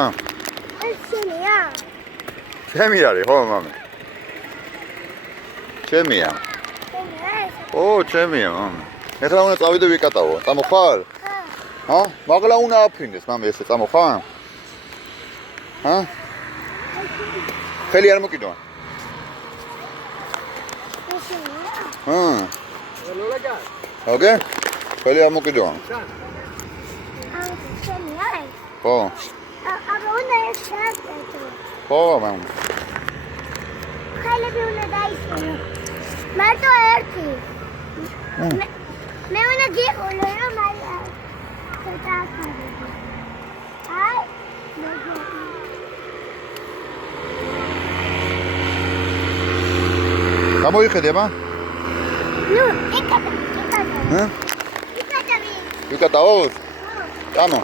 ხა? ეს შენია? ჩემი არის, ხო, მამე? ჩემია. ო, ჩემია, მამე. ეხლა უნდა წავიდე ვიკატავო. წამოხარ? ჰა? მაგლა უნდა აფრინდეს, მამე, ესე წამოხარ? ჰა? ხელი არ მოკიდო. ჰა. ოკეი? ხელი არ მოკიდო. ხო. აბა უნდა ეს ჩააკეთო. ხო, მამე. ხალები უნდა დაისვენო. მარტო ერთი. მე უნდა გიყოლო რომ აი შეტაკარები. აი, გამოიხედე, აბა? ნუ, იკატა. ჰა? იკატავი. ვიკატავოთ? წამო.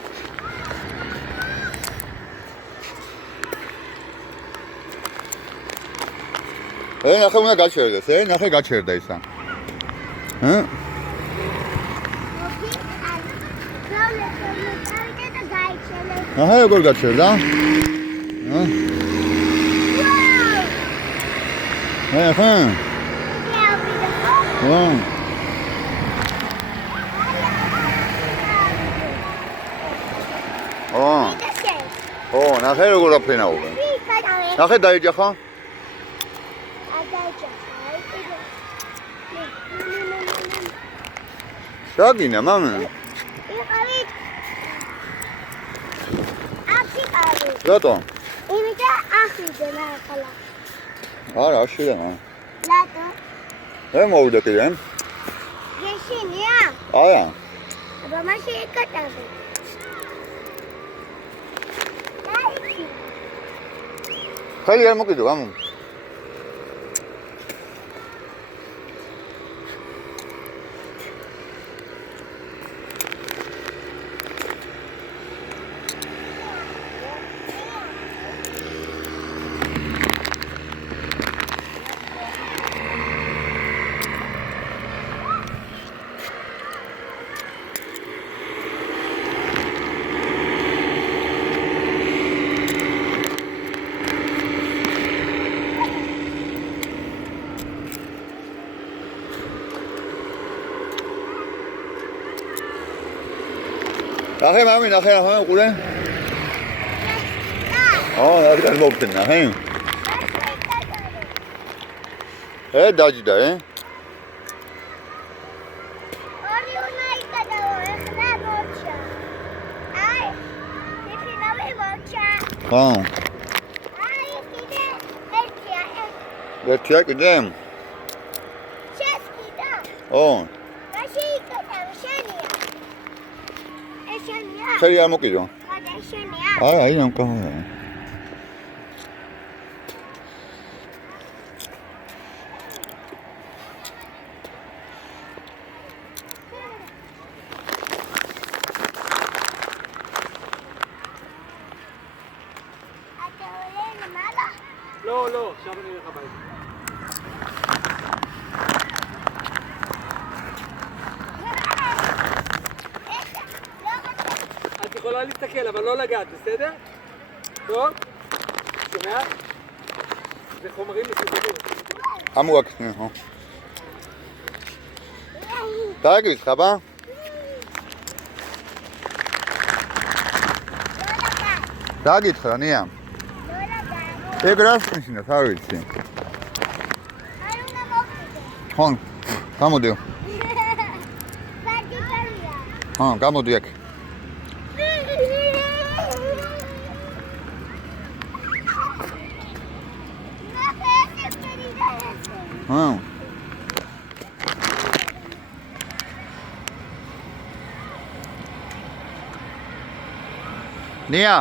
ნახე უნდა გაჩერდეს, ნახე გაჩერდა ისა. ჰა? აჰა, როგორ გაჩერდა? ჰა? აჰა. ო, ნახე როგორ აფრინაობენ. ნახე დაიჯახა. შაგინა, მამე. რატო? იმიტომ ახვიდე ახლა. არა, აშიდა, მამე. რატო? მოვიდა კიდე. გეშინია? არა. აბა მასე ეკატავე. ხელი არ მოკიდო, მამე. ნახე, მამი, ნახე, ყურე. ნახე, არ მოვხდენ, ნახე. დაჯდა, ორი უნდა იკატავო, ეხლა მოჩა. აი, ფიფინავე მოჩა. ხო. აი, კიდე ერთია, ერთია კიდე? შენს კიდე? ო. მაშინ იკატავე, შენია. ეს შენია? ხელი არ მოკიდო. ხოდა შენია? აი, ნამკაა. לא, עכשיו אני אלך הביתה. את יכולה להסתכל, אבל לא לגעת, בסדר? טוב? שומע? זה חומרים מסוכנים. עמוק, תגיד, חבה? תגיד, חניה. ეგრასნიშნა თავიცი. არ უნდა მოვიდე. ხო, გამოდი. პარტიკალია. ხო, გამოდი აქ. ხო. ნია